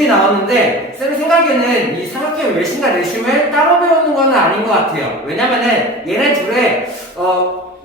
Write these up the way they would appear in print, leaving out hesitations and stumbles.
외심이 나왔는데 쌤 생각에는 이 삼각형의 외심과 내심을 따로 배우는 건 아닌 것 같아요. 왜냐면은 얘네 둘의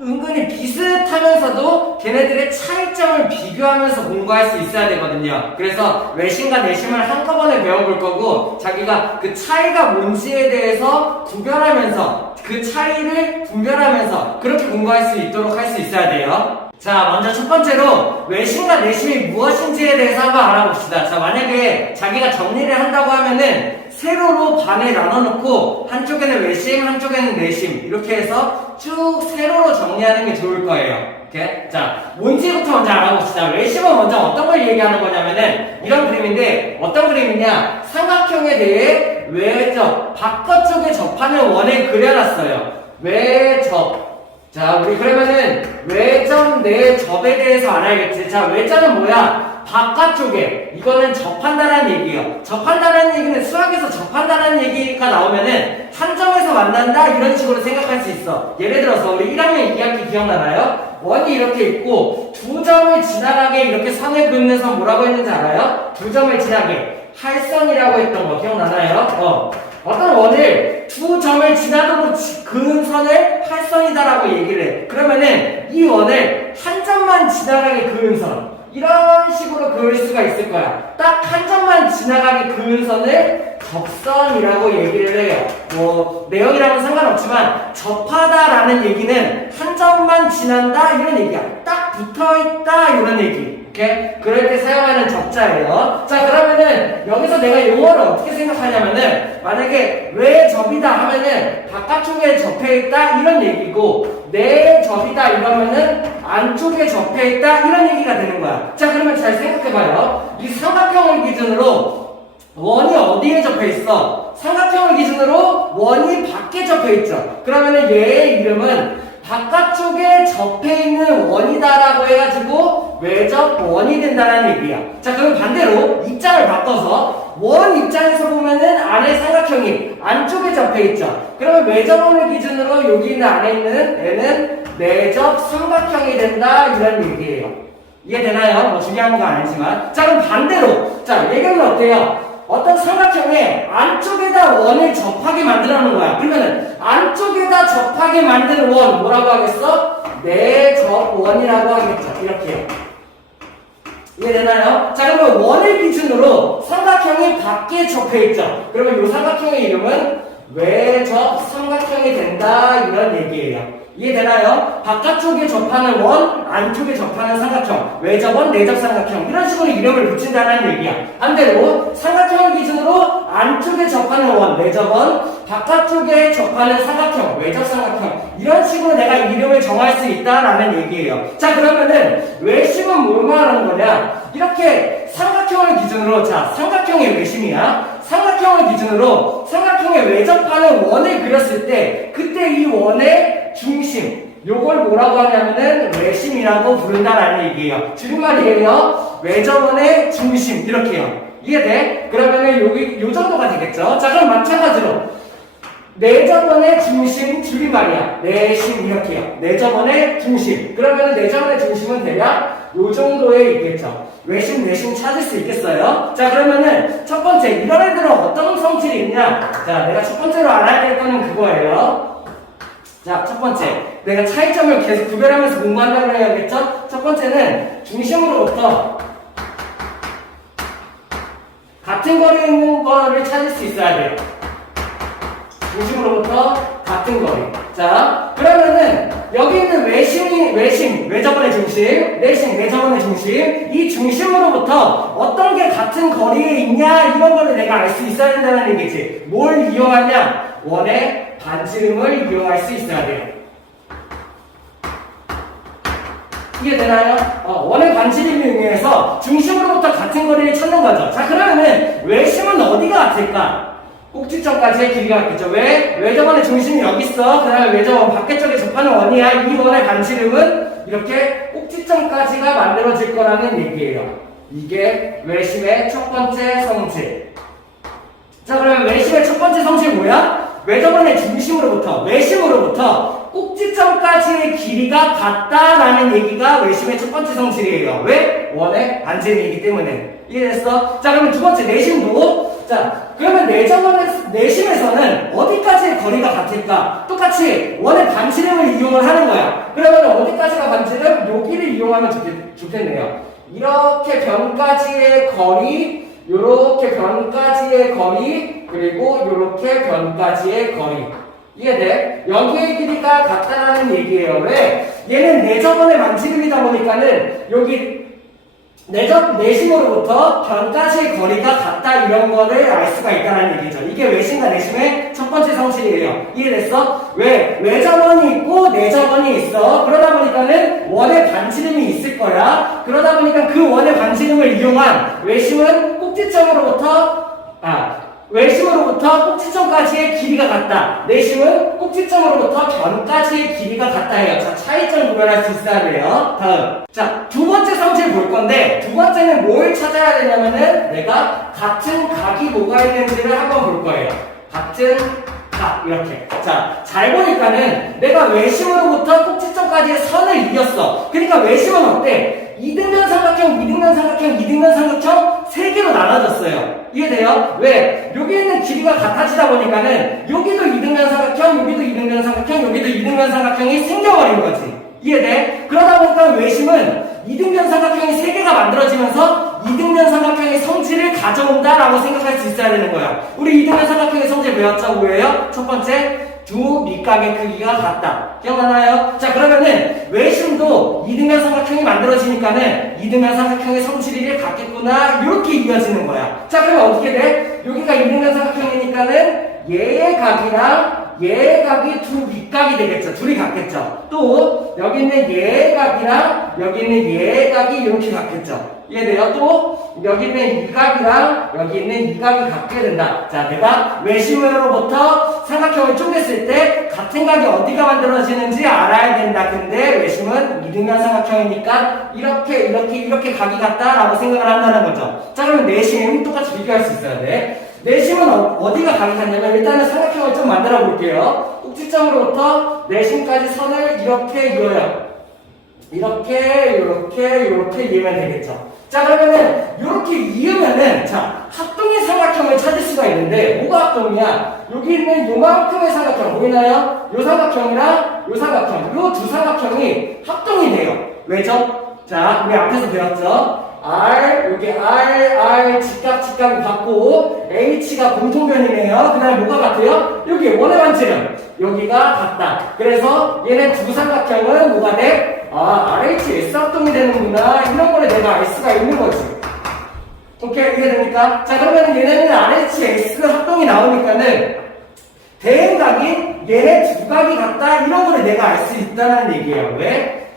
은근히 비슷하면서도 걔네들의 차이점을 비교하면서 공부할 수 있어야 되거든요. 그래서 외심과 내심을 한꺼번에 배워볼 거고 자기가 그 차이가 뭔지에 대해서 구별하면서 그 차이를 분별하면서 그렇게 공부할 수 있도록 할 수 있어야 돼요. 자, 먼저 첫 번째로 외심과 내심이 무엇인지에 대해서 한번 알아봅시다. 자, 만약에 자기가 정리를 한다고 하면은 세로로 반에 나눠놓고 한쪽에는 외심, 한쪽에는 내심 이렇게 해서 쭉 세로로 정리하는 게 좋을 거예요. 오케이? 자, 뭔지부터 먼저 알아봅시다. 외심은 먼저 어떤 걸 얘기하는 거냐면은 이런 그림인데 어떤 그림이냐? 삼각형에 대해 외접, 바깥쪽에 접하는 원을 그려놨어요. 외접. 자, 우리 그러면은 외접, 내접에 대해서 알아야겠지. 자, 외접은 뭐야? 바깥쪽에. 이거는 접한다라는 얘기예요. 접한다라는 얘기는 수학에서 접한다라는 얘기가 나오면은 한 점에서 만난다 이런 식으로 생각할 수 있어. 예를 들어서 우리 1학년 2학기 기억나나요? 원이 이렇게 있고 두 점을 지나가게 이렇게 선을 긋는 선 뭐라고 했는지 알아요? 두 점을 지나게 할선이라고 했던 거 기억나나요? 어떤 원을 두 점을 지나도록 그은 선을 할선이다라고 얘기를 해. 그러면은 이 원을 한 점만 지나가게 그은 선 이런 식으로 그을 수가 있을 거야. 딱 한 점만 지나가게 그은 선을 접선이라고 얘기를 해요. 뭐 내용이랑은 상관없지만 접하다라는 얘기는 한 점만 지난다 이런 얘기야. 딱 붙어있다 이런 얘기. 오케이? 그럴 때 사용하는 접자예요. 자, 그러면은 여기서 내가 용어를 어떻게 생각하냐면은 만약에 외접이다 하면은 바깥쪽에 접해있다 이런 얘기고 내접이다 이러면은 안쪽에 접해있다 이런 얘기가 되는 거야. 자, 그러면 잘 생각해봐요. 이 삼각형을 기준으로 원이 어디에 접해있어? 삼각형을 기준으로 원이 밖에 접해있죠. 그러면은 얘의 이름은 바깥쪽에 접해있는 원이다라고 해가지고 외접 원이 된다는 얘기야. 자, 그럼 반대로 입장을 바꿔서 원 입장에서 보면은 안에 삼각형이 안쪽에 접해있죠. 그러면 외접원을 기준으로 여기 있는 안에 있는 애는 내접 삼각형이 된다 이런 얘기예요. 이해되나요? 뭐 중요한 건 아니지만. 자, 그럼 반대로 자, 예경은 어때요? 어떤 삼각형의 안쪽에다 원을 접하게 만들어 놓은 거야. 그러면은 안쪽에다 접하게 만드는 원 뭐라고 하겠어? 내접원이라고 하겠죠. 이렇게. 이해되나요? 자, 그러면 원을 기준으로 삼각형이 밖에 접해 있죠. 그러면 이 삼각형의 이름은 외접 삼각형이 된다 이런 얘기예요. 이해되나요? 바깥쪽에 접하는 원, 안쪽에 접하는 삼각형, 외접원, 내접 삼각형 이런 식으로 이름을 붙인다는 얘기야. 반대로 삼각형을 기준으로 안쪽에 접하는 원, 내접원, 바깥쪽에 접하는 삼각형, 외접 삼각형 이런 식으로 내가 이름을 정할 수 있다라는 얘기예요. 자, 그러면은 외심은 뭘 말하는 거냐? 이렇게 삼각형을 기준으로 자, 삼각형의 외심이야. 삼각형을 기준으로 삼각형에 외접하는 원을 그렸을 때 그때 이 원의 중심 요걸 뭐라고 하냐면은 외심이라고 부른다라는 얘기예요. 줄임말이에요. 외접원의 중심 이렇게요. 이해돼? 그러면은 여기 요 정도가 되겠죠. 자, 그럼 마찬가지로 내접원의 중심 줄임말이야. 내심 이렇게요. 내접원의 중심. 그러면은 내접원의 중심은 대략 요 정도에 있겠죠. 외심, 내심 찾을 수 있겠어요? 자, 그러면은 첫 번째 이런 애들은 어떤 성질이 있냐? 자, 내가 첫 번째로 알아야 될 거는 그거예요. 자, 첫 번째 내가 차이점을 계속 구별하면서 공부한다고 해야겠죠? 첫 번째는 중심으로부터 같은 거리에 있는 거를 찾을 수 있어야 돼요. 중심으로부터 같은 거리. 자, 그러면은 여기 있는 외접원의 중심, 내심, 외접원의 중심 이 중심으로부터 어떤 게 같은 거리에 있냐 이런 거를 내가 알 수 있어야 된다는 얘기지. 뭘 이용하냐? 원의 반지름을 이용할 수 있어야 돼요. 이게 되나요? 원의 반지름을 이용해서 중심으로부터 같은 거리를 찾는 거죠. 자, 그러면은 외심은 어디가 같을까? 꼭지점까지의 길이가 같겠죠. 왜? 외접원의 중심이 여기 있어. 그 다음에 외접원 밖쪽에 접하는 원이야. 이 원의 반지름은 이렇게 꼭지점까지가 만들어질 거라는 얘기예요. 이게 외심의 첫 번째 성질. 자, 그러면 외심의 첫 번째 성질 뭐야? 외접원의 중심으로부터, 외심으로부터 꼭지점까지의 길이가 같다라는 얘기가 외심의 첫 번째 성질이에요. 왜? 원의 반지름이기 때문에. 이해됐어? 자, 그러면 두 번째 내심도. 자, 그러면 내심에서는 어디까지의 거리가 같을까? 똑같이 원의 반지름을 이용을 하는 거야. 그러면 어디까지가 반지름? 여기를 이용하면 좋겠네요. 이렇게 변까지의 거리, 요렇게 변까지의 거리, 그리고 요렇게 변까지의 거리. 이해돼? 여기의 길이가 같다라는 얘기예요. 왜? 얘는 내접원의 반지름이다 보니까는 여기 내심으로부터 변까지의 거리가 같다 이런 거를 알 수가 있다는 얘기죠. 이게 외심과 내심의 첫 번째 성질이에요. 이해됐어? 왜? 외접원이 있고 내접원이 있어. 그러다 보니까는 원의 반지름이 있을 거야. 그러다 보니까 그 원의 반지름을 이용한 외심은 외심으로부터 꼭지점까지의 길이가 같다. 내심은 꼭지점으로부터 변까지의 길이가 같다 해요. 자, 차이점 구별할 수 있어야 돼요. 다음. 자, 두 번째 성질 볼 건데, 두 번째는 뭘 찾아야 되냐면은, 내가 같은 각이 뭐가 있는지를 한번 볼 거예요. 같은 각, 이렇게. 자, 잘 보니까는 내가 외심으로부터 꼭지점까지의 선을 이겼어. 그러니까 외심은 어때? 이등변 삼각형, 이등변 삼각형, 이등변 삼각형 세 개로 나눠졌어요. 이해돼요? 왜? 여기 있는 길이가 같아지다 보니까는 여기도 이등변 삼각형, 여기도 이등변 삼각형, 여기도 이등변 삼각형이 생겨버린 거지. 이해돼? 그러다 보니까 외심은 이등변 삼각형이 세 개가 만들어지면서 이등변 삼각형의 성질을 가져온다라고 생각할 수 있어야 되는 거야. 우리 이등변 삼각형의 성질 배웠죠? 뭐예요? 첫 번째, 두 밑각의 크기가 같다. 기억나나요? 자, 그러면은 외심도 이등변 삼각형이 만들어지니까는 이등변 삼각형의 성질이 같겠구나 이렇게 이어지는 거야. 자, 그러면 어떻게 돼? 여기가 이등변 삼각형이니까는 얘의 각이랑 얘의 각이 두 밑각이 되겠죠. 둘이 같겠죠. 또 여기 있는 얘의 각이랑 여기 있는 얘의 각이 이렇게 같겠죠. 이해돼요? 또 여기 있는 이 각이랑 여기 있는 이 각이 같게 된다. 자, 내가 외심으로부터 삼각형을 쪼갰을 때 같은 각이 어디가 만들어지는지 알아야 된다. 근데 외심은 이등변 삼각형이니까 이렇게 각이 같다라고 생각을 한다는 거죠. 자, 그러면 내심 똑같이 비교할 수 있어야 돼. 내심은 어디가 각이 같냐면 일단은 삼각형을 좀 만들어 볼게요. 꼭지점으로부터 내심까지 선을 이렇게 이어요. 이렇게 이으면 되겠죠. 자, 그러면은 이렇게 이으면은 자, 합동의 삼각형을 찾을 수가 있는데 뭐가 합동이야? 여기 있는 요만큼의 삼각형 보이나요? 요 삼각형이랑 요 삼각형, 요 두 삼각형이 합동이 돼요. 왜죠? 자, 우리 앞에서 배웠죠? 여기 R, 직각이 같고 H가 공통변이네요. 그 다음에 뭐가 같아요? 여기 원의 반지름 여기가 같다. 그래서 얘네 두 삼각형은 뭐가 돼? RH S합동이 되는구나. 이런 거를 내가 알 수가 있는 거지. 오케이, 이해됩니까? 자, 그러면 얘네는 RH S 합동이 나오니까는 대응각이 얘네 두 각이 같다. 이런 거를 내가 알 수 있다는 얘기예요. 왜?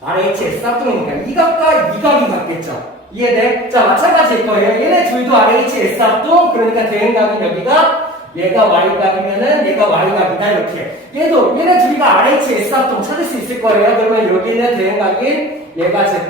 RH S 합동이니까 이 각과 이 각이 같겠죠. 이해돼? 자, 마찬가지일 거예요. 얘네 둘도 RH S 합동. 그러니까 대응각은 여기가 얘가 Y각이면은 얘가 Y각이다 이렇게. 얘네 둘이가 RH S 합동 찾을 수 있을 거예요. 그러면 여기는 대응각인 얘가 Z,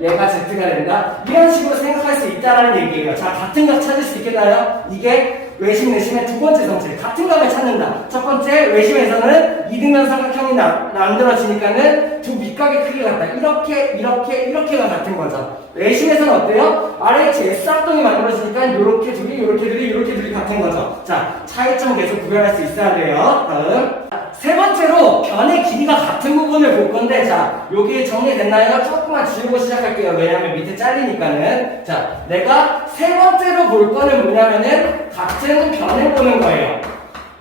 얘가 Z가 된다. 이런 식으로 생각할 수 있다라는 얘기예요. 자, 같은 각 찾을 수 있겠나요? 이게 외심, 내심의 두 번째 성질. 같은 각을 찾는다. 첫 번째, 외심에서는 이등변 삼각형이 만들어지니까는 두 밑각의 크기가 같다. 이렇게가 같은 거죠. 외심에서는 어때요? RH S 합동이 만들어지니까 요렇게 둘이 같은 거죠. 자, 차이점 계속 구별할 수 있어야 돼요. 다음. 세 번째로 변의 길이가 같은 부분을 볼 건데, 자, 여기 정리됐나요? 조금만 지우고 시작할게요. 왜냐면 밑에 잘리니까는. 자, 내가 세 번째로 볼 거는 뭐냐면은 같은 변을 보는 거예요.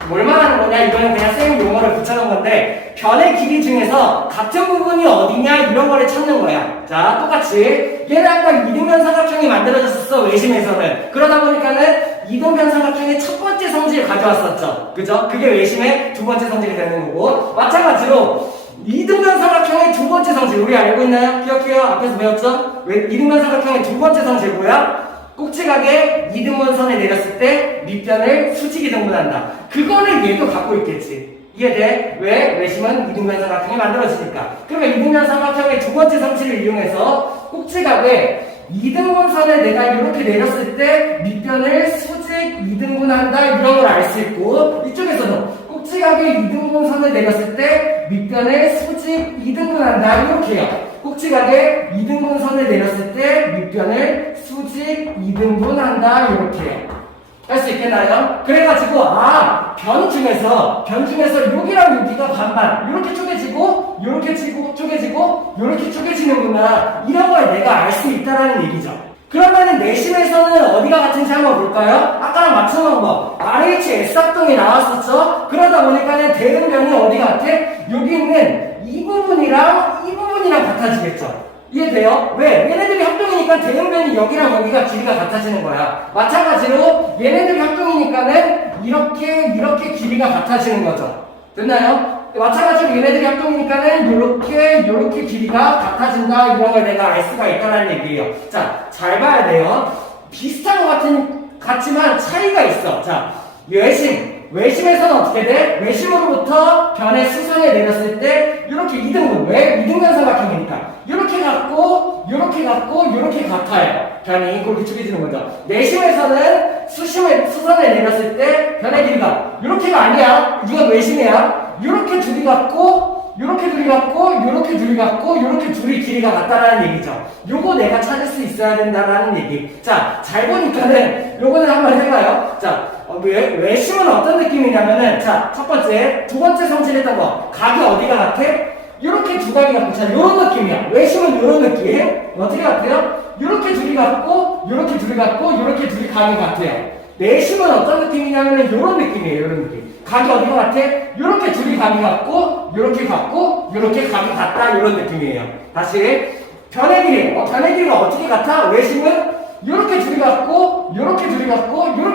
뭘 말하는 거냐? 이거는 그냥 쌤 용어를 붙여놓은 건데, 변의 길이 중에서 같은 부분이 어디냐? 이런 거를 찾는 거야. 자, 똑같이. 얘는 아까 이등변 삼각형이 만들어졌었어, 외심에서는. 그러다 보니까는 이등변 삼각형의 첫 번째 성질을 가져왔었죠. 그죠? 그게 외심의 두 번째 성질이 되는 거고. 마찬가지로, 이등변 삼각형의 두 번째 성질, 우리 알고 있나요? 기억해요? 앞에서 배웠죠? 이등변 삼각형의 두 번째 성질 뭐야? 꼭지각에 이등분선에 내렸을 때 밑변을 수직이 등분한다. 그거를 얘도 갖고 있겠지. 이해돼? 왜? 외심은 이등변 삼각형이 만들어지니까. 그러면 이등변 삼각형의 두 번째 성질을 이용해서 꼭지각에 이등분선에 내가 이렇게 내렸을 때 밑변을 수직 이등분한다. 이런 걸 알 수 있고, 이쪽에서는 꼭지각에 이등분선을 내렸을 때 밑변을 수직 이등분한다. 이렇게 해요. 꼭지각에 이등분선을 내렸을 때 밑변을 수직 수직 2등분 한다 이렇게 할 수 있겠나요? 그래가지고 변 중에서 여기랑 여기가 반반 이렇게 쪼개지고 이렇게 쪼개지고 이렇게 쪼개지는구나 이런 걸 내가 알 수 있다라는 얘기죠. 그러면은 내심에서는 어디가 같은지 한번 볼까요? 아까랑 맞춰놓은 거 RHS 합동이 나왔었죠? 그러다 보니까는 대응변이 어디 같아? 여기 있는 이 부분이랑 이 부분이랑 같아지겠죠? 이해돼요? 왜? 얘네들이 합동이니까 대응변이 여기랑 여기가 길이가 같아지는 거야. 마찬가지로 얘네들이 합동이니까는 이렇게 길이가 같아지는 거죠. 됐나요? 마찬가지로 얘네들이 합동이니까는 요렇게 길이가 같아진다 이런 걸 내가 알 수가 있다는 얘기예요. 자, 잘 봐야 돼요. 비슷한 것 같지만 차이가 있어. 자, 외심에서는 어떻게 돼? 외심으로부터 변의 수선에 내렸을 때 이렇게 2등분. 왜? 2등분 삼각형이니까 이렇게 같고 이렇게 같아요. 변이 그렇게 쪼개지는 거죠. 내심에서는 수선에 내렸을 때 변의 길이가 이렇게가 아니야. 이건 외심이야. 이렇게 둘이 같고 이렇게 둘이 길이가 같다라는 얘기죠. 요거 내가 찾을 수 있어야 된다라는 얘기. 자, 잘 보니까는 요거는 한번 해봐요. 자, 외심은 어떤 느낌이냐면은, 자, 첫 번째, 두 번째 성질했던 거, 각이 어디가 같아? 이렇게 두 각이 같고, 자, 요런 느낌이야. 외심은 요런 느낌. 어떻게 같아요? 요렇게 둘이 같고, 요렇게 둘이 각이 같아요. 내심은 어떤 느낌이냐면은 요런 느낌이에요. 요런 느낌. 각이 어디가 같아? 요렇게 둘이 각이 같고, 요렇게 각이 같다. 요런 느낌이에요. 다시. 변의 길이가 어떻게 같아? 외심은 요렇게 둘이 같고, 요렇게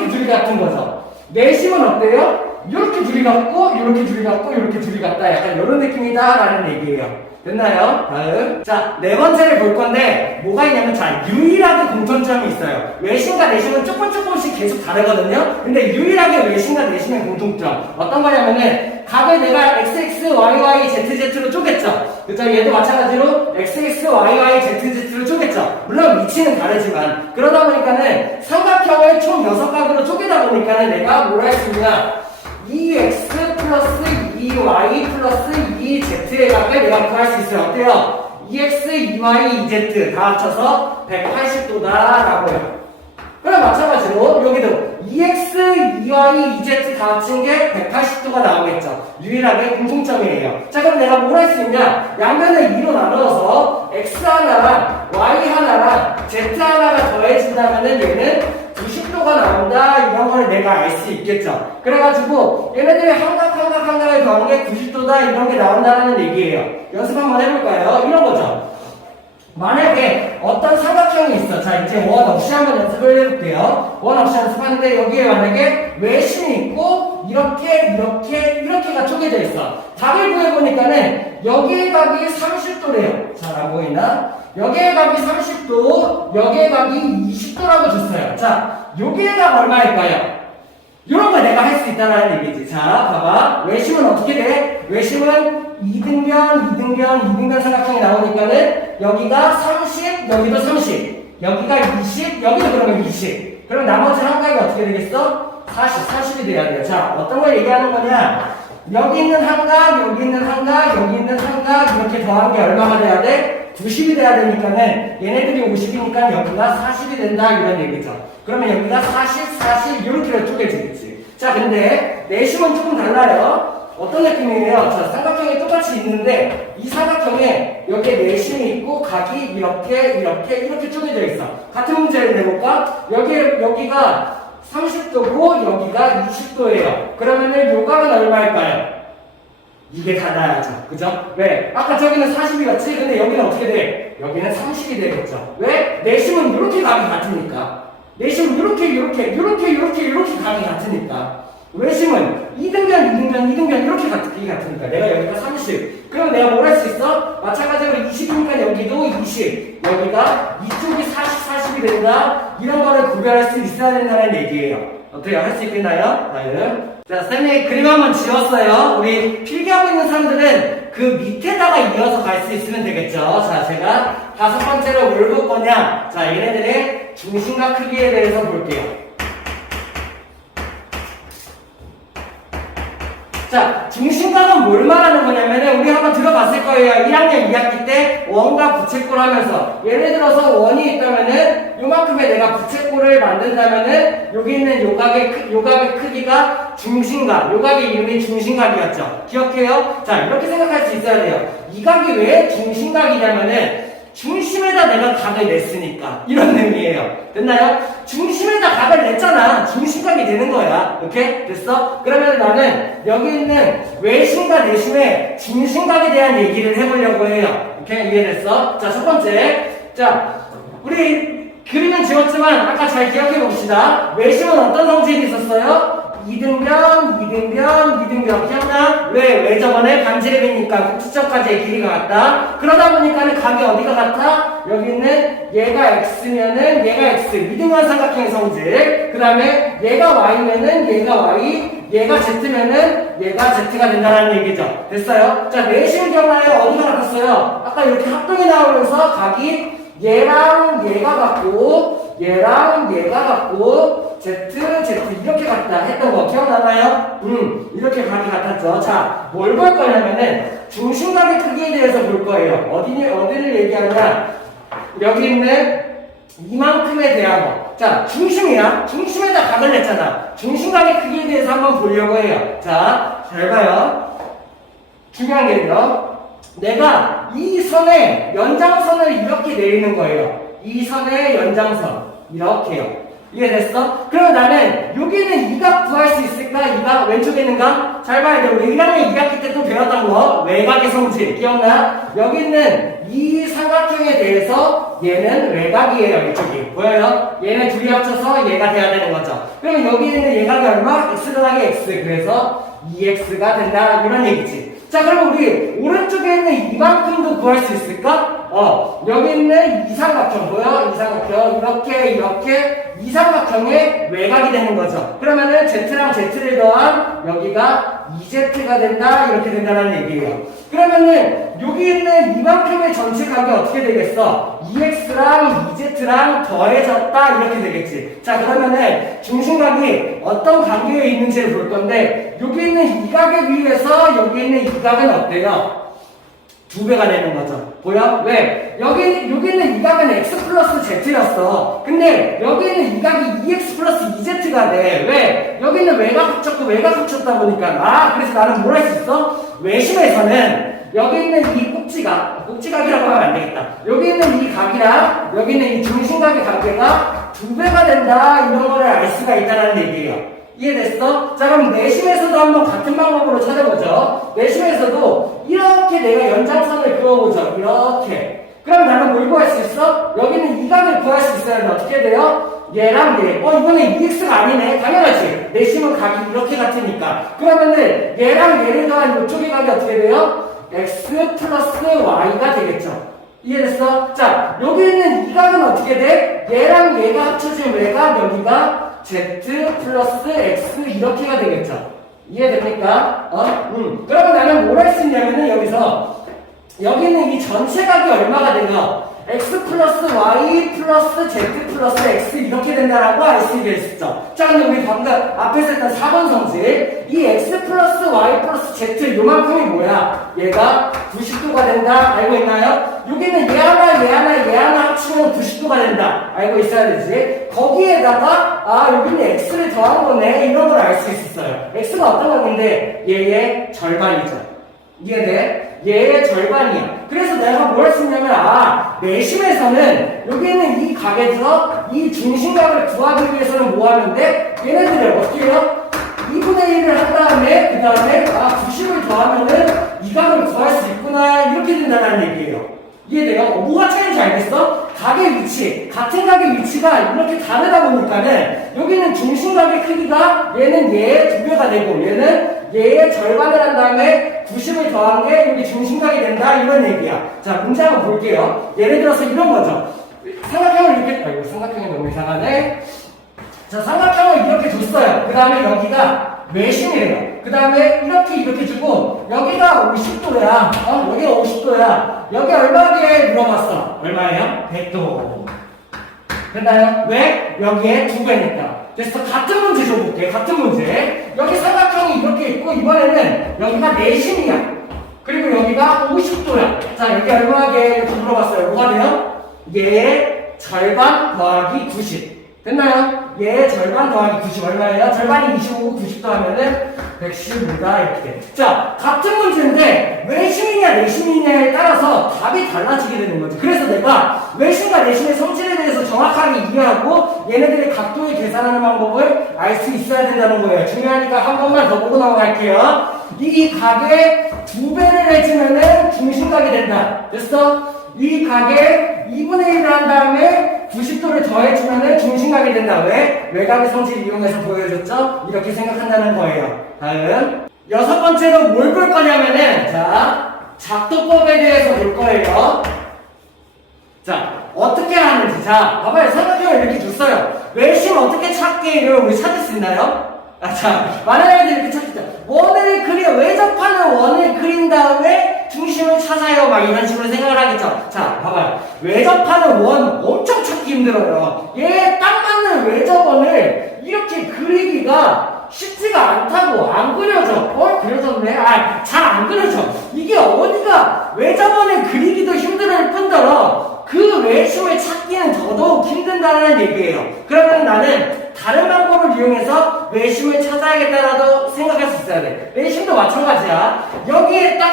둘이 같은 거죠. 내심은 어때요? 요렇게 둘이 같고, 요렇게 둘이 같다. 약간 요런 느낌이다. 라는 얘기예요. 됐나요? 다음. 자, 네 번째를 볼 건데, 뭐가 있냐면, 자, 유일하게 공통점이 있어요. 외심과 내심은 조금씩 계속 다르거든요? 근데 유일하게 외심과 내심의 공통점. 어떤 거냐면은, 각을 내가 XX, YY, ZZ로 쪼갰죠? 그쵸? 얘도 마찬가지로 XX, YY, ZZ로 쪼갰죠? 물론 위치는 다르지만, 그러다 보니까는 삼각형을 총 6각으로 쪼개다 보니까는 내가 뭘 할 수 있냐? 2x 플러스 2y 플러스 2z의 각을 내가 구할 수 있어요. 어때요? 2x, 2y, 2z 다 합쳐서 180도다 라고요. 그럼 마찬가지로 여기도 2x, 2y, 2z 다 합친 게 180도가 나오겠죠. 유일하게 공통점이에요. 자, 그럼 내가 뭘 할 수 있냐? 양면을 2로 나누어서 x 하나랑 y 하나랑 z 하나가 더해진다면은 얘는 90도가 나온다 이런 걸 내가 알 수 있겠죠. 그래가지고 얘네들이 한각을 더한 게 90도다 이런 게 나온다는 얘기예요. 연습 한번 해볼까요? 이런 거죠. 만약에 어떤 삼각형이 있어. 자, 이제 원 없이 한번 연습을 해볼게요. 원 없이 연습하는데 여기에 만약에 외심이 있고 이렇게가 쪼개져 있어. 답을 구해보니까는 여기의 각이 30도래요. 잘 안 보이나? 여기의 각이 30도, 여기의 각이 20도라고 줬어요. 자, 여기의 각 얼마일까요? 이런 거 내가 할 수 있다는 얘기지. 자, 봐봐. 외심은 어떻게 돼? 외심은 2등변 삼각형이 나오니까는 여기가 30, 여기도 30, 여기가 20, 여기도 그러면 20. 그럼 나머지 한 각이 어떻게 되겠어? 40이 돼야 돼요. 자, 어떤 걸 얘기하는 거냐? 여기 있는 한 각, 여기 있는 한 각, 여기 있는 한 각, 이렇게 더한 게 얼마가 돼야 돼? 90이 돼야 되니까는 얘네들이 50이니까 여기가 40이 된다 이런 얘기죠. 그러면 여기가 40, 이렇게 쪼개지겠지. 자, 근데 내심은 조금 달라요. 어떤 느낌이에요? 자, 삼각형이 똑같이 있는데 이 삼각형에 여기에 내심이 있고 각이 이렇게 쪼개져 있어. 같은 문제를 내볼까? 여기가 30도고 여기가 20도예요. 그러면은 요 각은 얼마일까요? 이게 달라야죠. 그죠? 왜? 아까 저기는 40이었지? 근데 여기는 어떻게 돼? 여기는 30이 되겠죠. 왜? 내심은 이렇게 각이 같으니까. 내심은 이렇게 각이 같으니까. 외심은 2등변 이렇게 각이 같으니까. 내가 여기가 30. 그럼 내가 뭘 할 수 있어? 마찬가지로 20이니까 여기도 20. 여기가 이쪽이 40이 된다. 이런 거를 구별할 수 있어야 된다는 얘기예요. 어떻게 할 수 있겠나요? 다음. 자, 쌤이 그림 한번 지웠어요. 우리 필기하고 있는 사람들은 그 밑에다가 이어서 갈 수 있으면 되겠죠. 자, 제가 5번째로 뭘 볼 거냐? 자, 얘네들의 중심과 크기에 대해서 볼게요. 자, 중심각은 뭘 말하는 거냐면은 우리 한번 들어봤을 거예요. 1학년 2학기 때 원과 부채꼴 하면서 예를 들어서 원이 있다면은 요만큼의 내가 부채꼴을 만든다면은 여기 있는 요각의 크기가 중심각, 요각의 이름이 중심각이었죠. 기억해요? 자, 이렇게 생각할 수 있어야 돼요. 이 각이 왜 중심각이냐면은 중심에다 내가 각을 냈으니까 이런 의미예요. 됐나요? 중심에다 각을 냈잖아. 중심각이 되는 거야. 오케이? 됐어? 그러면 나는 여기 있는 외심과 내심의 중심각에 대한 얘기를 해보려고 해요. 오케이? 이해됐어? 자, 첫 번째. 자, 우리 그림은 지웠지만 아까 잘 기억해 봅시다. 외심은 어떤 성질이 있었어요? 이등변 기억나? 왜 저번에 반지름이니까 꼭지점까지의 길이가 같다. 그러다 보니까는 각이 어디가 같아? 여기 있는 얘가 x면은 얘가 x 이등변 삼각형의 성질. 그 다음에 얘가 y면은 얘가 y, 얘가 z면은 얘가 z가 된다는 얘기죠. 됐어요? 자, 내심 기억나요? 어디가 같았어요? 아까 이렇게 합동이 나오면서 각이 얘랑 얘가 같고 얘랑 얘가 같고 Z 이렇게 같다 했던 거 기억나나요? 이렇게 각이 같았죠. 자, 뭘 볼 거냐면은 중심각의 크기에 대해서 볼 거예요. 어디를 얘기하냐? 여기 있는 이만큼에 대한 거. 자, 중심이야. 중심에다 각을 냈잖아. 중심각의 크기에 대해서 한번 보려고 해요. 자, 잘 봐요. 중요한 게요. 내가 이 선의 연장선을 이렇게 내리는 거예요. 이 선의 연장선. 이렇게요. 이해됐어? 그럼 나는 여기는 이 각 구할 수 있을까? 이 각 왼쪽에 있는 각? 잘 봐야 돼. 우리 1학년 2학기 때 또 배웠던 거 외곽의 성질 기억나? 여기 있는 이 삼각형에 대해서 얘는 외곽이에요. 이쪽이 보여요? 얘네 둘이 합쳐서 얘가 돼야 되는 거죠. 그러면 여기 있는 얘각이 얼마? x 더하기 x. 그래서 2x가 된다 이런 얘기지. 자, 그럼 우리 오른쪽에 있는 이만큼도 구할 수 있을까? 여기 있는 이 삼각형 보여? 이 삼각형 이렇게 이 삼각형의 외곽이 되는 거죠. 그러면은 z랑 z를 더한 여기가 2z가 된다 이렇게 된다는 얘기예요. 그러면은 여기 있는 이만큼의 전체 각이 어떻게 되겠어? 2x랑 2z랑 더해졌다 이렇게 되겠지. 자, 그러면은 중심각이 어떤 관계에 있는지를 볼 건데 여기 있는 이 각에 비해서 여기 있는 이 각은 어때요? 2배가 되는 거죠. 보여? 왜? 여기 있는 이 각은 x 플러스 z였어. 근데 여기 있는 이 각이 2x 플러스 2z가 돼. 왜? 여기 있는 외곽 합쳤고 외곽 합쳤다 보니까 그래서 나는 뭘 할 수 있어? 외심에서는 여기 있는 이 꼭지각이라고 하면 안 되겠다. 여기 있는 이 각이랑 여기 있는 이 중심각의 관계가 2배가 된다 이런 거를 알 수가 있다는 얘기예요. 이해됐어? 자, 그럼 내심에서도 한번 같은 방법으로 찾아보죠. 내심에서도 이렇게 내가 연장선을 그어보죠. 이렇게. 그럼 나는 뭘 구할 수 있어? 여기는 이 각을 구할 수 있어야 돼. 어떻게 돼요? 얘랑 얘. 이번에 2x가 아니네. 당연하지. 내심은 각이 이렇게 같으니까. 그러면은 얘랑 얘를 더한 이쪽의 각이 어떻게 돼요? x 플러스 y가 되겠죠. 이해됐어? 자, 여기 있는 이 각은 어떻게 돼? 얘랑 얘가 합쳐진 외곽 여기가 z 플러스 x 이렇게가 되겠죠. 이해됩니까? 그러면 나는 뭘 할 수 있냐면은 여기서 여기 있는 이 전체 각이 얼마가 되냐? x 플러스 y 플러스 z 플러스 x 이렇게 된다라고 알 수 있겠죠. 자, 근데 우리 방금 앞에서 했던 4번 성질 이 x 플러스 y 플러스 z 요만큼이 뭐야? 얘가 90도가 된다. 알고 있나요? 여기는 얘 하나 합치면 90도가 된다. 알고 있어야 되지. 거기에다가 여기는 x를 더한 거네. 이런 걸 알 수 있었어요. x가 어떤 건데 얘의 절반이죠. 이해돼? 얘의 절반이야. 그래서 내가 뭘 할 수 있냐면 내심에서는 여기 있는 이 각에서 이 중심각을 구하기 위해서는 뭐 하면 돼? 얘네들을 어떻게 해요? 2분의 1을 한 다음에 그 다음에 90을 더하면은 이 각을 구할 수 있구나 이렇게 된다는 얘기예요. 이해돼요? 뭐가 차이인지 알겠어? 각의 위치, 같은 각의 위치가 이렇게 다르다 보니까는 여기는 중심각의 크기가 얘는 얘의 2배가 되고 얘는 얘의 절반을 한 다음에 90을 더한 게 여기 중심각이 된다 이런 얘기야. 자, 문제 한번 볼게요. 예를 들어서 이런 거죠. 삼각형을 이렇게 삼각형이 너무 이상하네. 자, 삼각형을 이렇게 줬어요. 그 다음에 여기가 외심이래요. 그 다음에 이렇게 주고 여기가 50도야. 여기가 50도야. 여기 얼마에 물어봤어? 얼마예요? 100도. 됐나요? 왜? 여기에 2배니까. 됐어. 같은 문제 줘볼게. 같은 문제. 여기 삼각형이 이렇게 있고 이번에는 여기가 내심이야. 그리고 여기가 50도야. 자, 여기 얼마게 이렇게 물어봤어요. 뭐가 돼요? 얘 절반 더하기 90. 됐나요? 얘 절반 더하기 90 얼마예요? 절반이 25고 90도 하면은 115다 이렇게 돼. 자, 같은 문제인데 외심이냐 내심이냐에 따라서 답이 달라지게 되는 거죠. 그래서 내가 외심과 내심의 성질에 대해서 정확하게 이해하고 얘네들의 각도를 계산하는 방법을 알 수 있어야 된다는 거예요. 중요하니까 한 번만 더 보고 넘어갈게요. 이 각의 2배를 해주면은 중심각이 된다. 됐어? 이 각에 2분의 1을 한 다음에 90도를 더해주면은 중심각이 된다. 왜? 외곽의 성질을 이용해서 보여줬죠? 이렇게 생각한다는 거예요. 다음. 6번째로 뭘 볼 거냐면은, 자, 작도법에 대해서 볼 거예요. 자, 어떻게 하는지. 자, 봐봐요. 삼각형을 이렇게 줬어요. 외심 어떻게 찾기를 우리 찾을 수 있나요? 자, 만약에 이렇게 찾겠다. 원을 그려, 외접하는 원을 그린 다음에 중심을 찾아요. 막 이런 식으로 생각을 하겠죠. 자, 봐봐요. 외접하는 원 엄청 찾기 힘들어요. 얘 딱 맞는 외접원을 이렇게 그리기가 쉽지가 않다고. 안 그려져. 그려졌네. 잘 안 그려져. 이게 어디가 외접원을 그리기도 힘들 뿐더러 그 외심을 찾기는 더더욱 힘든다는 얘기예요. 그러면 나는 다른 방법을 이용해서 외심을 찾아야겠다라도 생각할 수 있어야 돼. 외심도 마찬가지야. 여기에 딱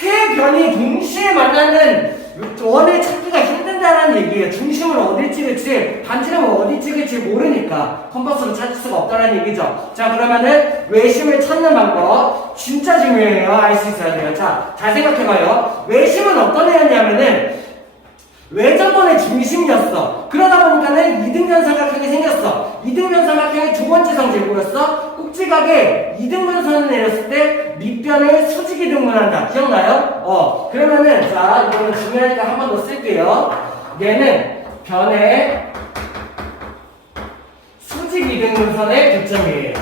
세 변이 동시에 만나는 원을 찾기가 힘든다는 얘기예요. 중심을 어디 찍을지, 반지름을 어디 찍을지 모르니까 컴퍼스로 찾을 수가 없다는 얘기죠. 자, 그러면은 외심을 찾는 방법 진짜 중요해요. 알 수 있어야 돼요. 자, 잘 생각해봐요. 외심은 어떤 애였냐면은 외접원의 중심이었어. 그러다 보니까는 이등변 삼각형이 생겼어. 이등변 삼각형의 두 번째 성질 뭐였어? 꼭지각에 이등분선을 내렸을 때 밑변을 수직이등분한다. 기억나요? 그러면은 자, 이거는 중요하니까 한 번 더 쓸게요. 얘는 변의 수직이등분선의 교점이에요.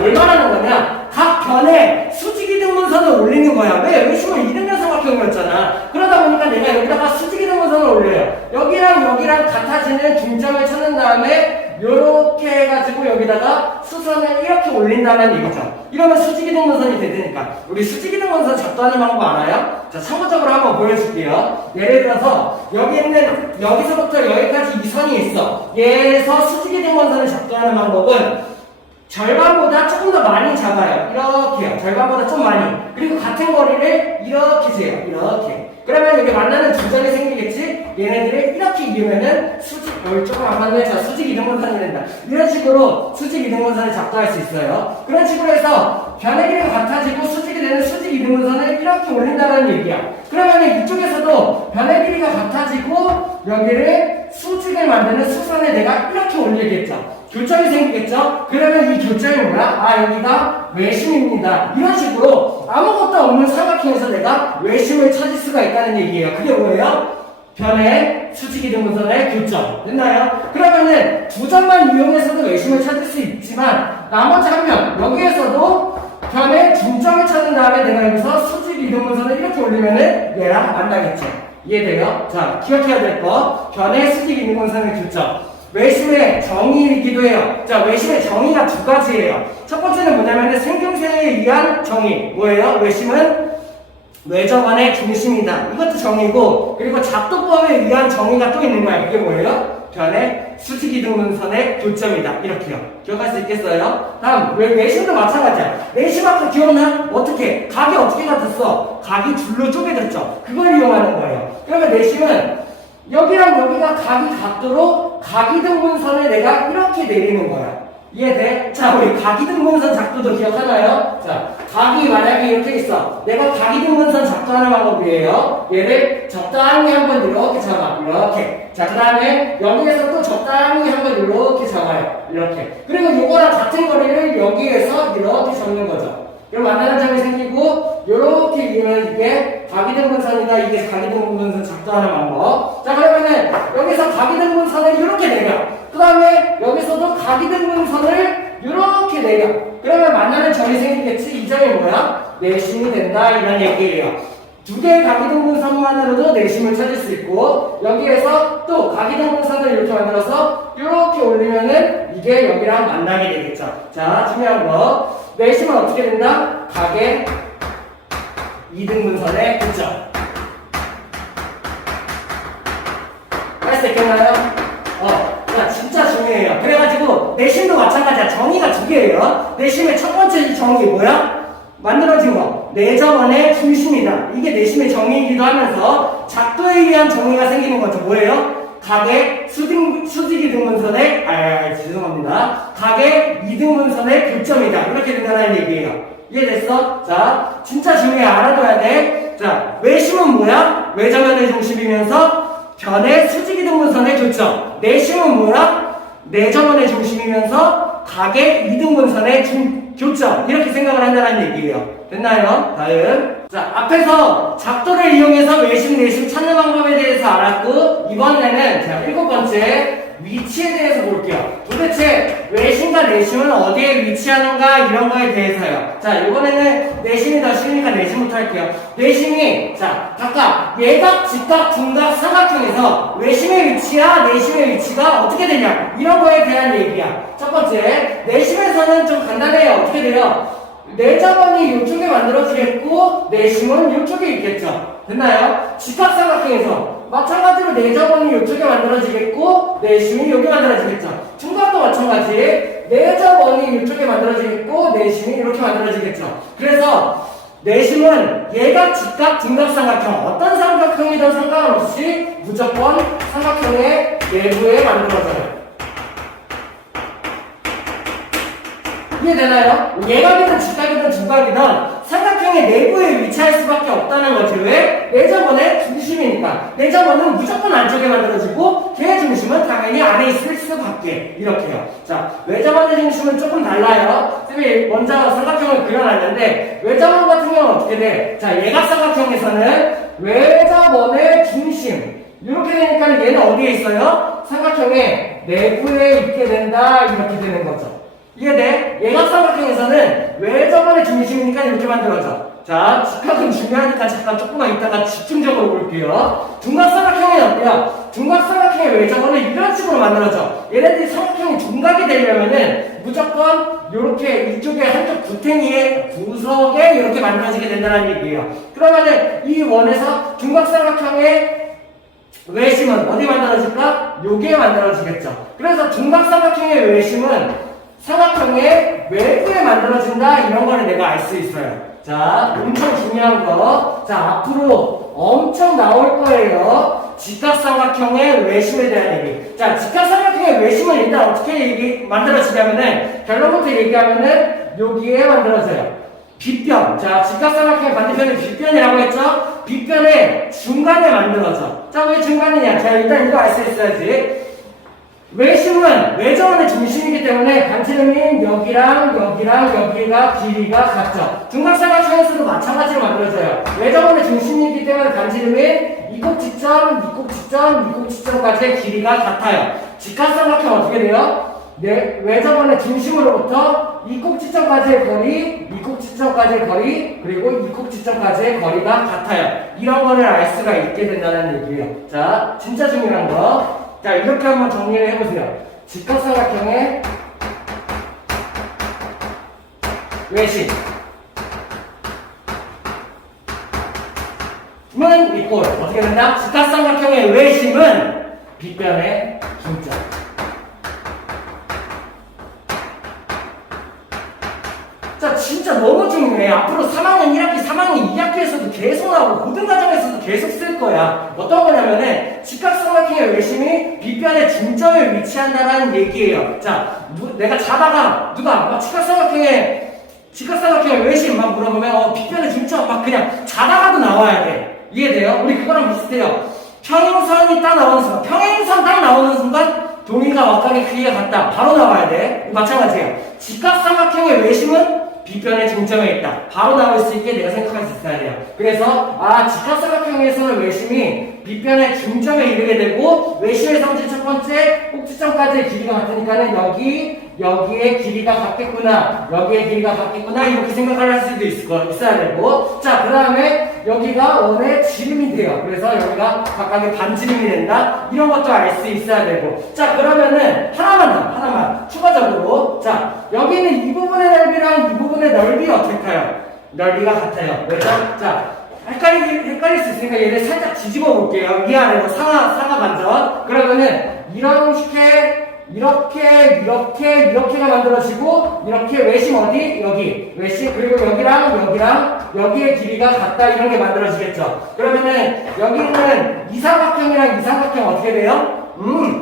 뭘 말하는 거냐? 각 변에 수직이등분선을 올리는 거야. 왜? 외심은 이등변 삼각형이었잖아. 그러다 보니까 내가 여기다가 수직이등분선을 올려요. 여기랑 같아지는 중점을 찾는 다음에 요렇게 해가지고 여기다가 수선을 이렇게 올린다는 얘기죠. 이러면 수직이등분선이 되니까. 우리 수직이등분선 작도하는 방법 알아요? 자, 참고적으로 한번 보여줄게요. 예를 들어서 여기 있는 여기서부터 여기까지 이 선이 있어. 얘에서 수직이등분선을 작도하는 방법은 절반보다 조금 더 많이 잡아요. 이렇게요. 절반보다 좀 많이. 그리고 같은 거리를 이렇게 재요. 이렇게. 그러면 여기 만나는 두 점이 생기겠지? 얘네들을 이렇게 이으면은 조금 안 맞네. 자, 수직 이등분선이 된다. 이런 식으로 수직 이등분선을 작도할 수 있어요. 그런 식으로 해서 변의 길이가 같아지고 수직이 되는 수직 이등분선을 이렇게 올린다는 얘기야. 그러면 이쪽에서도 변의 길이가 같아지고 여기를 수직을 만드는 수선에 내가 이렇게 올리겠죠. 교점이 생기겠죠? 그러면 이 교점이 뭐야? 여기가 외심입니다. 이런 식으로 아무것도 없는 삼각형에서 내가 외심을 찾을 수가 있다는 얘기예요. 그게 뭐예요? 변의 수직이등분선의 교점. 됐나요? 그러면은 두 점만 이용해서도 외심을 찾을 수 있지만 나머지 한 면, 여기에서도 변의 중점을 찾은 다음에 내가 여기서 수직이등분선을 이렇게 올리면은 얘랑 만나겠죠. 이해돼요? 자, 기억해야 될 거. 변의 수직이등분선의 교점. 외심의 정의이기도 해요. 자, 외심의 정의가 두 가지예요. 첫 번째는 뭐냐면 생김새에 의한 정의. 뭐예요? 외심은 외접원의 중심이다. 이것도 정의고, 그리고 작도법에 의한 정의가 또 있는 거야. 그게 뭐예요? 변의 수직이등분선의 교점이다. 이렇게요. 기억할 수 있겠어요? 다음, 외심도 마찬가지야. 외심 아까 기억나? 어떻게? 각이 어떻게 같았어? 각이 줄로 쪼개졌죠? 그걸 이용하는 거예요. 그러면 외심은 여기랑 여기가 각이 같도록 각이등분선을 내가 이렇게 내리는 거야. 이해돼? 자, 우리 각이등분선 작도도 기억하나요? 자, 각이 만약에 이렇게 있어. 내가 각이등분선 작도하는 방법이에요. 얘를 적당히 한번 이렇게 잡아. 이렇게. 자, 그 다음에 여기에서 또 적당히 한번 이렇게 잡아요. 이렇게. 그리고 요거랑 같은 거리를 여기에서 이렇게 잡는 거죠. 그럼 만나는 점이 생기고 요렇게 이으면 이게 각이등분선이다. 이게 각이등분선 작도하는 방법. 자, 그러면은 여기서 각이등분선을 이렇게 내려. 그 다음에 여기서도 각이등분선을 이렇게 내려. 그러면 만나는 점이 생기겠지. 이 점이 뭐야? 내심이 된다. 이런 얘기예요. 두 개의 가기등분선만으로도 내심을 찾을 수 있고 여기에서 또 가기등분선을 이렇게 만들어서 이렇게 올리면은 이게 여기랑 만나게 되겠죠. 자, 중요한 거 내심은 어떻게 된다? 각의 이등분선에 붙죠. 할 수 있겠나요? 자, 진짜 중요해요. 그래가지고 내심도 마찬가지야. 정의가 두 개예요. 내심의 첫 번째 정의 뭐야? 만들어진 거. 내점원의 중심이다. 이게 내심의 정의이기도 하면서 작도에 의한 정의가 생기는 거죠. 뭐예요? 각의 수직이등분선의 죄송합니다. 각의 이등분선의 교점이다. 이렇게 된다는 얘기예요. 이해됐어? 자, 진짜 중요해. 알아둬야 돼. 자, 외심은 뭐야? 외점원의 중심이면서 변의 수직이등분선의 교점. 내심은 뭐야? 내점원의 중심이면서 각의 이등분선의 교점. 이렇게 생각을 한다는 얘기예요. 됐나요? 다음. 자, 앞에서 작도를 이용해서 외심, 내심 찾는 방법에 대해서 알았고, 이번에는 자, 7번째 위치에 대해서 볼게요. 도대체 외심과 내심은 어디에 위치하는가 이런 거에 대해서요. 자, 이번에는 내심이 더 쉬우니까 내심부터 할게요. 내심이 자, 각각 예각, 직각, 둔각, 삼각형에서 외심의 위치와 내심의 위치가 어떻게 되냐 이런 거에 대한 얘기야. 첫 번째, 내심에서는 좀 간단해요. 어떻게 돼요? 내점원이 이쪽에 만들어지겠고 내심은 이쪽에 있겠죠. 됐나요? 직각삼각형에서 마찬가지로 내점원이 이쪽에 만들어지겠고 내심이 여기 만들어지겠죠. 둔각도 마찬가지. 내점원이 이쪽에 만들어지겠고 내심이 이렇게 만들어지겠죠. 그래서 내심은 예각, 직각, 둔각삼각형 어떤 삼각형이든 상관없이 무조건 삼각형의 내부에 만들어져요. 이해되나요? 예각이든 직각이든 둔각이든 삼각형의 내부에 위치할 수밖에 없다는 거지. 왜? 내점원의 중심이니까. 내점원은 무조건 안쪽에 만들어지고 걔의 중심은 당연히 안에 있을 수밖에. 이렇게요. 자, 외점원의 중심은 조금 달라요. 쌤이 먼저 삼각형을 그려놨는데 외점원 같은 경우는 어떻게 돼? 자, 예각삼각형에서는 외점원의 중심 이렇게 되니까 얘는 어디에 있어요? 삼각형의 내부에 있게 된다. 이렇게 되는 거죠. 이해돼? 예각삼각형에서는 외점원의 중심이니까 이렇게 만들어져. 자, 직각은 중요하니까 잠깐 조금만 이따가 집중적으로 볼게요. 둔각삼각형이 어때요? 둔각삼각형의 외점원은 이런 식으로 만들어져. 얘네들이 삼각형이 둔각이 되려면은 무조건 이렇게 이쪽에 한쪽 구탱이의 구석에 이렇게 만들어지게 된다는 얘기예요. 그러면은 이 원에서 둔각삼각형의 외심은 어디 만들어질까? 요게 만들어지겠죠. 그래서 둔각삼각형의 외심은 삼각형의 외부에 만들어진다 이런 거를 내가 알 수 있어요. 자, 엄청 중요한 거. 자, 앞으로 엄청 나올 거예요. 직각삼각형의 외심에 대한 얘기. 자, 직각삼각형의 외심은 일단 어떻게 만들어지냐면은 결론부터 얘기하면은 여기에 만들어져요. 빗변. 자, 직각삼각형의 반대편은 빗변이라고 했죠? 빗변의 중간에 만들어져. 자, 왜 중간이냐? 자, 일단 이거 알 수 있어야지. 외심은 외점원의 중심이기 때문에 반지름인 여기랑 여기가 길이가 같죠. 둔각삼각형에서도 마찬가지로 만들어져요. 외점원의 중심이기 때문에 반지름인 이곳 지점까지의 길이가 같아요. 직각삼각형 어떻게 돼요? 외점원의 중심으로부터 이곳 지점까지의 거리, 그리고 이곳 지점까지의 거리가 같아요. 이런 거를 알 수가 있게 된다는 얘기예요. 자, 진짜 중요한 거. 자, 이렇게 한번 정리를 해보세요. 직각삼각형의 외심 은 이꼴 어떻게 된다? 직각삼각형의 외심은 빗변의 중점. 자, 진짜 너무 중요해. 앞으로 3학년 1학기, 3학년 2학기에서도 계속 나오고 고등과정에서도 계속 쓸 거야. 어떤 거냐면은 직각삼각형의 외심이 빗변의 중점에 위치한다는 얘기예요. 자, 내가 자다가 누가 막 직각삼각형의 외심 막 물어보면 빗변의 중점 막 그냥 자다가도 나와야 돼. 이해돼요? 우리 그거랑 비슷해요. 평행선이 딱 나오는 순간, 평행선 딱 나오는 순간 동의가 막강의 크기가 같다. 바로 나와야 돼. 마찬가지예요. 직각삼각형의 외심은 빗변의 중점에 있다. 바로 나올 수 있게 내가 생각할 수 있어야 돼요. 그래서 직각삼각형에서는 외심이 빗변의 중점에 이르게 되고 외심의 성질 첫 번째 꼭지점까지의 길이가 같으니까는 여기에 길이가 같겠구나, 여기에 길이가 같겠구나 이렇게 생각을 할 수도 있어야 되고 자, 그 다음에 여기가 원의 지름이 돼요. 그래서 여기가 각각의 반지름이 된다. 이런 것도 알 수 있어야 되고. 자, 그러면은 하나만 추가적으로. 자, 여기는 이 부분의 넓이랑 이 부분의 넓이 어떨까요? 넓이가 같아요. 왜죠? 자, 헷갈릴 수 있으니까 얘를 살짝 뒤집어 볼게요. 위아래로 상하 반전. 그러면은 이렇게가 만들어지고, 이렇게 외심 어디? 여기. 외심, 그리고 여기랑 여기의 길이가 같다. 이런 게 만들어지겠죠. 그러면은 여기는 이삼각형이랑 이삼각형 어떻게 돼요?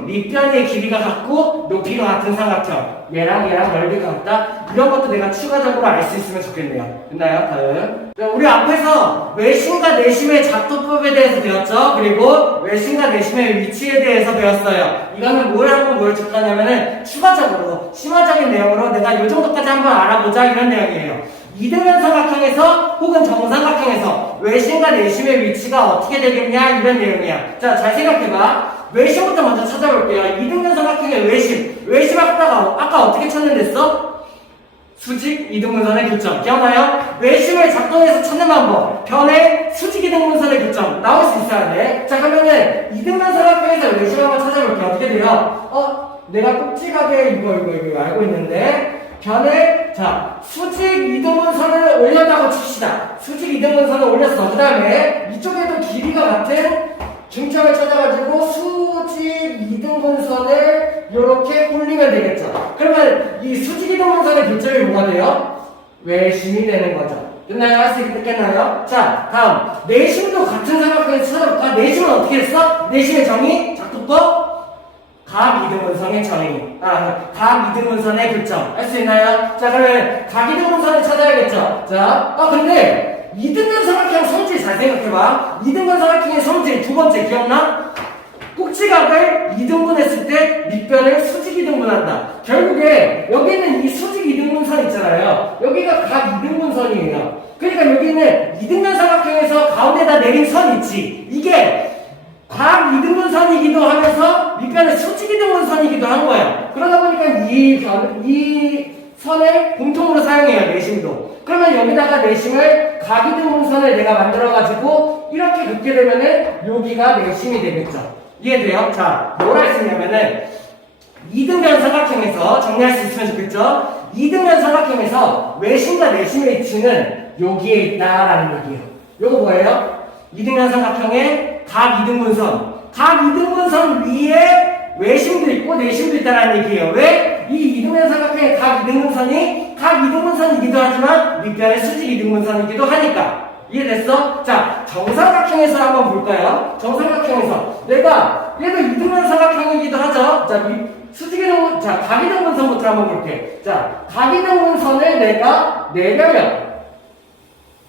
밑변의 길이가 같고 높이가 같은 삼각형. 얘랑 넓이가 같다. 이런 것도 내가 추가적으로 알 수 있으면 좋겠네요. 됐나요? 다음. 우리 앞에서 외심과 내심의 작도법에 대해서 배웠죠. 그리고 외심과 내심의 위치에 대해서 배웠어요. 이거는 뭘 줬다냐면은 추가적으로 심화적인 내용으로 내가 요 정도까지 한번 알아보자 이런 내용이에요. 이등변 삼각형에서 혹은 정삼각형에서 외심과 내심의 위치가 어떻게 되겠냐 이런 내용이야. 자, 잘 생각해봐. 외심부터 먼저 찾아볼게요. 이등변 삼각형의 외심 아까 어떻게 찾는댔어? 수직 이등분선의 교점 기억나요? 외심을 작동해서 찾는 방법 변의 수직 이등분선의 교점 나올 수 있어야 돼. 자, 그러면은 이등변 삼각형에서 외심 한번 찾아볼게요. 어떻게 돼요? 내가 꼭지각에 이거 알고 있는데 변의 수직 이등분선을 올렸다고 칩시다. 수직 이등분선을 올렸어. 그 다음에 이쪽에도 길이가 같은 중점을 찾아가지고 수직 이등분선을 이렇게 올리면 되겠죠. 그러면 이 수직 이등분선의 교점이 뭐가 돼요? 외심이 되는 거죠. 됐나요? 할 수 있겠나요? 자, 다음 내심도 같은 삼각형에서 찾아볼까? 내심은 어떻게 했어? 내심의 정의? 작도법? 각 이등분선의 정의. 각 이등분선의 교점. 할 수 있나요? 자, 그러면 각 이등분선을 찾아야겠죠. 자, 근데 이등변 삼각형 성질 잘 생각해봐. 이등변 삼각형의 성질 두 번째 기억나? 꼭지각을 이등분했을 때 밑변을 수직 이등분한다. 결국에 여기는 이 수직 이등분선 있잖아요. 여기가 각 이등분선이에요. 그러니까 여기는 이등변 삼각형에서 가운데다 내린 선 있지. 이게 각 이등분선이기도 하면서 밑변의 수직 이등분선이기도 한 거야. 그러다 보니까 이 선을 공통으로 사용해요. 내심도. 그러면 여기다가 내심을 각 이등분선을 내가 만들어가지고 이렇게 긋게 되면은 여기가 내심이 되겠죠. 이해돼요? 자, 뭘 할 수 있냐면은 이등변 삼각형에서 정리할 수 있으면 좋겠죠? 이등변 삼각형에서 외심과 내심의 위치는 여기에 있다라는 얘기예요. 요거 뭐예요? 이등변 삼각형의 각 이등분선 위에 외심도 있고 내심도 있다라는 얘기예요. 왜? 이 이등변 삼각형의 각 이등분선이기도 하지만 밑변의 수직 이등분선이기도 하니까. 이해됐어? 자, 정삼각형에서 한번 볼까요? 정삼각형에서 내가 얘도 이등변 삼각형이기도 하죠. 자, 각 이등분선부터 한번 볼게. 자, 각 이등분선을 내가 내려요.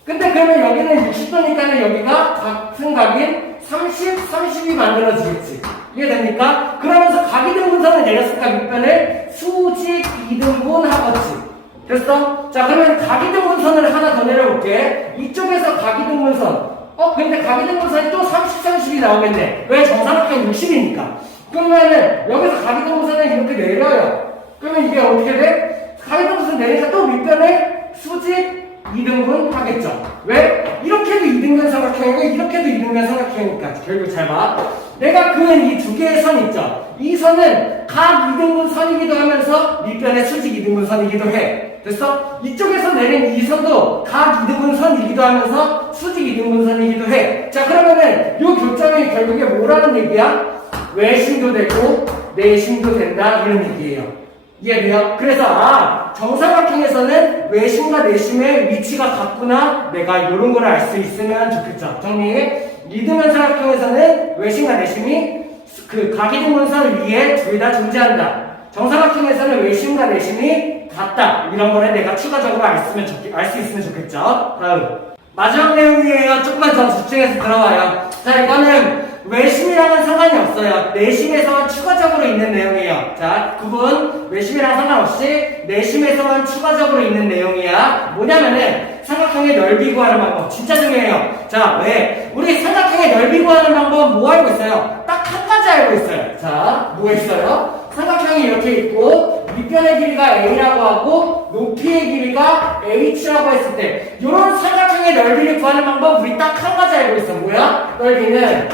근데 그러면 여기는 60도니까 여기가 같은 각인 30, 30이 만들어지겠지. 이해됩니까? 그러면서 각 이등분선을 내렸으니까 밑변을 수직 이등분 하겠지. 됐어? 자, 그러면 각 이등분선을 하나 더 내려볼게. 이쪽에서 각 이등분선. 근데 각 이등분선이 또 30, 30이 나오겠네. 왜? 정삼각형 60이니까. 그러면은 여기서 각 이등분선을 이렇게 내려요. 그러면 이게 어떻게 돼? 각 이등분선 내리니까 또 밑변을 수직 이등분 하겠죠. 왜? 이렇게도 이등변 삼각형이고 이렇게도 이등변 삼각형이니까. 결국 잘 봐. 내가 그은 이 두 개의 선 있죠. 이 선은 각 이등분 선이기도 하면서 밑변의 수직 이등분 선이기도 해. 됐어? 이쪽에서 내린 이 선도 각 이등분 선이기도 하면서 수직 이등분 선이기도 해. 자, 그러면은 요 교점이 결국에 뭐라는 얘기야? 외심도 되고 내심도 된다 이런 얘기예요. 이해돼요? 그래서 정삼각형에서는 외심과 내심의 위치가 같구나. 내가 이런 걸 알 수 있으면 좋겠죠. 정리. 이등변 삼각형에서는 외심과 내심이 그 각 이등분선 위에 둘 다 존재한다. 정삼각형에서는 외심과 내심이 같다. 이런 거를 내가 추가적으로 알 수 있으면 좋겠죠. 다음 마지막 내용이에요. 조금만 더 집중해서 들어와요. 자, 이거는 외심이랑은 상관이 없어요. 내심에서만 추가적으로 있는 내용이에요. 자, 구분 외심이랑 상관없이 내심에서만 추가적으로 있는 내용이야. 뭐냐면은 삼각형의 넓이 구하는 방법 진짜 중요해요. 자, 왜? 우리 삼각형의 넓이 구하는 방법 뭐 알고 있어요? 딱 한 가지 알고 있어요. 자, 뭐 있어요? 삼각형이 이렇게 있고 밑변의 길이가 a라고 하고 높이의 길이가 h라고 했을 때 이런 삼각형의 넓이를 구하는 방법 우리 딱 한 가지 알고 있어. 뭐야? 넓이는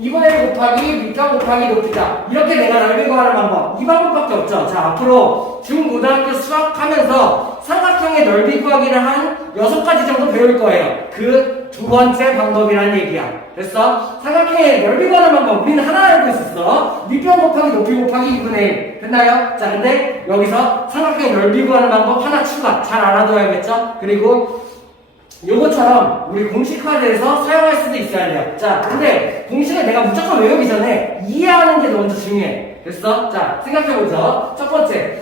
2분의 1 곱하기 밑변 곱하기 높이다. 이렇게 내가 넓이 구하는 방법. 이 방법밖에 없죠. 자, 앞으로 중고등학교 수학하면서 삼각형의 넓이 구하기를 한 6가지 정도 배울 거예요. 그 두 번째 방법이란 얘기야. 됐어? 삼각형의 넓이 구하는 방법 우리는 하나 알고 있었어. 밑변 곱하기 높이 곱하기 2분의 1. 됐나요? 자, 근데 여기서 삼각형의 넓이 구하는 방법 하나 추가. 잘 알아둬야겠죠? 그리고 요것처럼 우리 공식화돼서 사용할 수도 있어야 돼요. 자, 근데 공식을 내가 무조건 외우기 전에 이해하는 게 먼저 중요해. 됐어? 자, 생각해보죠. 첫 번째,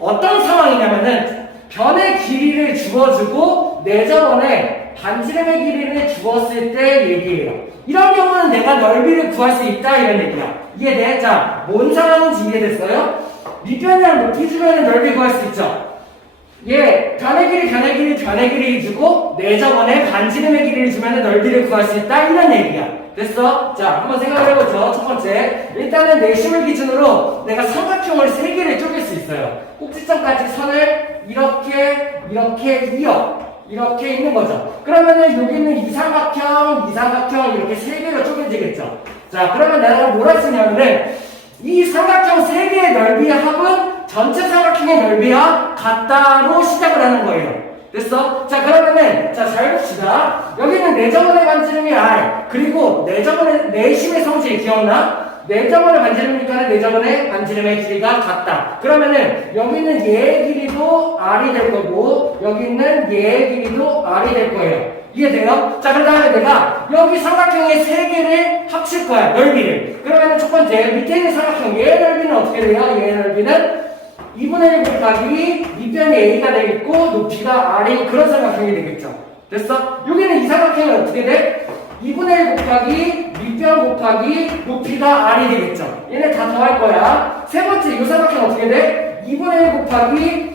어떤 상황이냐면은 변의 길이를 주어주고 내저번에 반지름의 길이를 주었을 때 얘기해요. 이런 경우는 내가 넓이를 구할 수 있다 이런 얘기야. 이해돼? 자, 뭔 상황인지 이해됐어요? 밑변이랑 높이 주면 넓이 구할 수 있죠. 변의 길이 주고 내저번에 반지름의 길이를 주면 넓이를 구할 수 있다 이런 얘기야. 됐어? 자, 한번 생각을 해보죠. 첫 번째, 일단은 내심을 기준으로 내가 삼각형을 3개를 쪼갤 수 있어요. 꼭지점까지 선을 이렇게 이렇게 있는 거죠. 그러면은 여기는 이삼각형 이렇게 3개로 쪼개지겠죠. 자, 그러면 내가 뭘 할 수 있냐면은 이 삼각형 3개의 넓이의 합은 전체 삼각형의 넓이와 같다로 시작을 하는 거예요. 됐어? 자, 그러면은 잘 봅시다. 여기는 내저번의 반지름이 r 그리고 내심의 성질 기억나? 내저번의 반지름이니까 내저번의 반지름의 길이가 같다. 그러면은 여기는 얘의 길이도 r이 될 거고 여기는 얘의 길이도 r이 될 거예요. 이해돼요? 자, 그 다음에 내가 여기 삼각형의 3개를 합칠 거야. 넓이를. 그러면은 첫 번째 밑에 있는 삼각형 얘의 넓이는 어떻게 돼요? 얘의 넓이는 2분의 1 곱하기 밑변이 a가 되겠고 높이가 r인 그런 삼각형이 되겠죠. 됐어? 여기는 이 삼각형은 어떻게 돼? 2분의 1 곱하기 밑변 곱하기 높이가 r이 되겠죠. 얘네 다 더할 거야. 세 번째 이 삼각형 어떻게 돼? 2분의 1 곱하기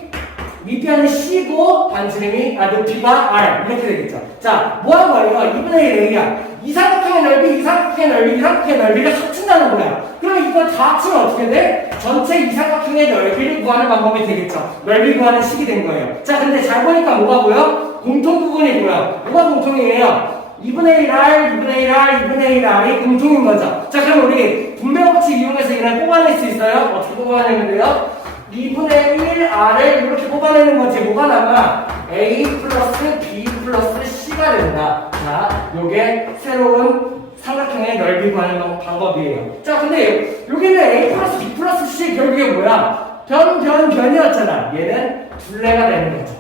밑변이 c고 반지름이 높이가 r 이렇게 되겠죠. 자, 뭐 하는 거야? 2분의 1 a야. 이 삼각형의 넓이, 이 삼각형의 넓이, 이 삼각형의 넓이를 합친다는 거야. 그러면 이걸 다 합치면 어떻게 돼? 전체 이 삼각형의 넓이를 구하는 방법이 되겠죠. 넓이 구하는 식이 된 거예요. 자, 근데 잘 보니까 뭐가 보여? 공통 부분이 보여. 뭐가 공통이에요? 2분의 1r, 2분의 1r, 2분의 1r이 공통인 거죠. 자, 그럼 우리 분배 법칙 이용해서 이걸 뽑아낼 수 있어요? 어떻게 뽑아내면 돼요? 2분의 1r을 이렇게 뽑아내는 거지. 뭐가 남아? a 플러스 b 플러스 c가 된다. 자, 요게 새로운 삼각형의 넓이 구하는 방법이에요. 자, 근데 여기는 a 플러스 b 플러스 c 결국에 뭐야? 변이었잖아. 얘는 둘레가 되는 거죠.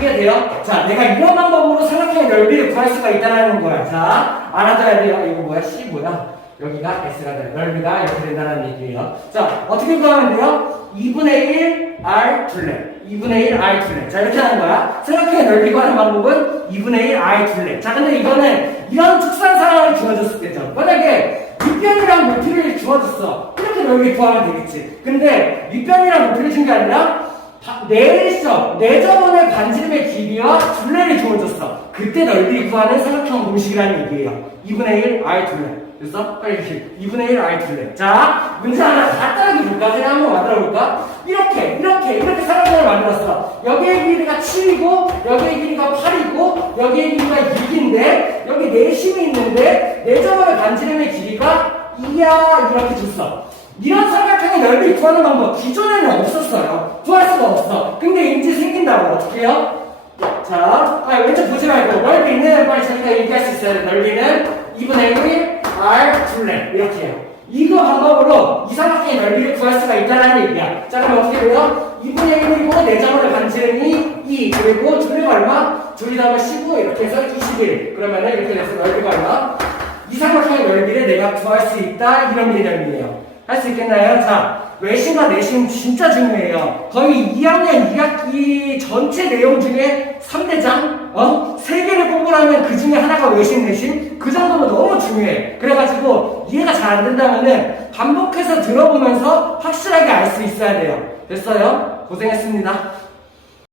이해돼요? 자, 내가 이런 방법으로 삼각형의 넓이를 구할 수가 있다는 거야. 자, 알아둬야 돼요. 이거 뭐야? C 뭐야? 여기가 S가 돼요. 넓이가 이렇게 된다는 얘기예요. 자, 어떻게 구하면 돼요? 2분의 1 R 둘레. 2분의 1 R 둘레. 자, 이렇게 하는 거야. 삼각형의 넓이 구하는 방법은 2분의 1 R 둘레. 자, 근데 이거는 이런 특수한 상황을 주어줬을 때죠. 만약에 밑변이랑 높이를 주어줬어. 이렇게 넓이 구하면 되겠지. 근데 밑변이랑 높이를 준 게 아니라 내저번의 반지름의 길이와 둘레를 주어줬어. 그때 넓이 구하는 삼각형 공식이라는 얘기예요. 2분의 1 R 둘레. 됐어? 빨리 2분의 1 R 둘레. 자, 문제 하나 간단하게 볼까? 그냥 한번 만들어 볼까? 이렇게 삼각형을 만들었어. 여기의 길이가 7이고 여기의 길이가 8이고 여기의 길이가 6인데 여기 내심이 있는데 내저번의 반지름의 길이가 2야 이렇게 줬어. 이런 삼각형의 넓이 구하는 방법 기존에는 없었어요. 구할 수가 없어. 근데 이제 생긴다고. 어떻게 해요? 자, 왼쪽 보지 말고 넓이는 빨리 자기가 얘기할 수 있어요. 넓이는 2분의 1 R 둘레 이렇게 해요. 이거 방법으로 이 삼각형의 넓이를 구할 수가 있다는 얘기야. 자, 그럼 어떻게 돼요? 2분의 1이고 내저번의 반지름이 2 그리고 둘레가 얼마? 둘이 다음에 15 이렇게 해서 21 그러면은 이렇게 돼서 넓이가 얼마? 이 삼각형의 넓이를 내가 구할 수 있다 이런 개념이에요. 할 수 있겠나요? 자, 외심과 내심 진짜 중요해요. 거의 2학년 2학기 전체 내용 중에 3대장? 3개를 뽑으라면 그 중에 하나가 외심, 내심? 그 정도면 너무 중요해. 그래가지고 이해가 잘 안 된다면은 반복해서 들어보면서 확실하게 알 수 있어야 돼요. 됐어요? 고생했습니다.